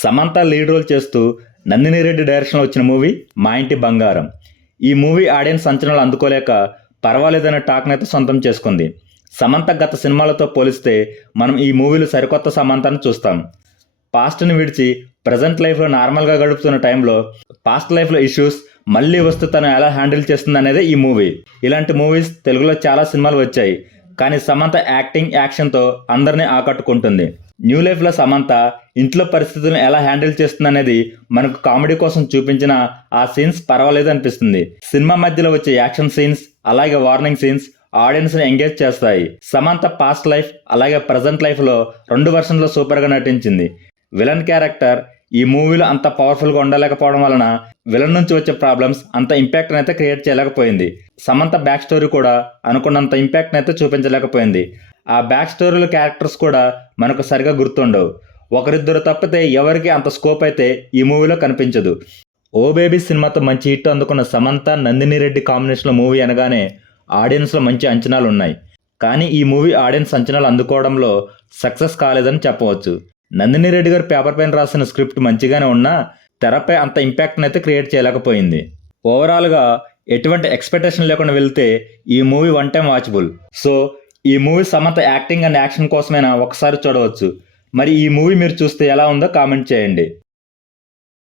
Samantha lead role చేస్తూ నందిని రెడ్డి డైరెక్షన్లో వచ్చిన మూవీ మా ఇంటి బంగారం. ఈ మూవీ ఆడియన్స్ అంచనాలు అందుకోలేక పర్వాలేదనే టాక్నైతే సొంతం చేసుకుంది. సమంత గత సినిమాలతో పోలిస్తే మనం ఈ మూవీలో సరికొత్త సమంతను చూస్తాం. పాస్ట్ని విడిచి ప్రజెంట్ లైఫ్లో నార్మల్గా గడుపుతున్న టైంలో పాస్ట్ లైఫ్లో ఇష్యూస్ మళ్ళీ వస్తూ తను ఎలా హ్యాండిల్ చేస్తుంది అనేది ఈ మూవీ. ఇలాంటి మూవీస్ తెలుగులో చాలా సినిమాలు వచ్చాయి, కానీ సమంత యాక్టింగ్ యాక్షన్తో అందరినీ ఆకట్టుకుంటుంది. న్యూ లైఫ్లో సమంత ఇంట్లో పరిస్థితులను ఎలా హ్యాండిల్ చేస్తుంది అనేది మనకు కామెడీ కోసం చూపించిన ఆ సీన్స్ పర్వాలేదు అనిపిస్తుంది. సినిమా మధ్యలో వచ్చే యాక్షన్ సీన్స్ అలాగే వార్నింగ్ సీన్స్ ఆడియన్స్ని ఎంగేజ్ చేస్తాయి. సమంత పాస్ట్ లైఫ్ అలాగే ప్రజెంట్ లైఫ్లో రెండు వర్షన్లో సూపర్గా నటించింది. విలన్ క్యారెక్టర్ ఈ మూవీలో అంత పవర్ఫుల్గా ఉండలేకపోవడం వలన విలన్ నుంచి వచ్చే ప్రాబ్లమ్స్ అంత ఇంపాక్ట్ అయితే క్రియేట్ చేయలేకపోయింది. సమంత బ్యాక్ స్టోరీ కూడా అనుకున్నంత ఇంపాక్ట్ అయితే చూపించలేకపోయింది. ఆ బ్యాక్ స్టోరీలో క్యారెక్టర్స్ కూడా మనకు సరిగా గుర్తుండవు. ఒకరిద్దరు తప్పితే ఎవరికి అంత స్కోప్ అయితే ఈ మూవీలో కనిపించదు. ఓ బేబీ సినిమాతో మంచి హిట్ అందుకున్న సమంత నందిని రెడ్డి కాంబినేషన్లో మూవీ అనగానే ఆడియన్స్లో మంచి అంచనాలు ఉన్నాయి. కానీ ఈ మూవీ ఆడియన్స్ అంచనాలు అందుకోవడంలో సక్సెస్ కాలేదని చెప్పవచ్చు. నందిని రెడ్డి గారు పేపర్ పైన రాసిన స్క్రిప్ట్ మంచిగానే ఉన్నా తెరపై అంత ఇంపాక్ట్ని అయితే క్రియేట్ చేయలేకపోయింది. ఓవరాల్గా ఎటువంటి ఎక్స్పెక్టేషన్ లేకుండా వెళ్తే ఈ movie one time watchable. So ఈ movie Samantha acting and action కోసమైనా ఒకసారి చూడవచ్చు. మరి ఈ మూవీ మీరు చూస్తే ఎలా ఉందో కామెంట్ చేయండి.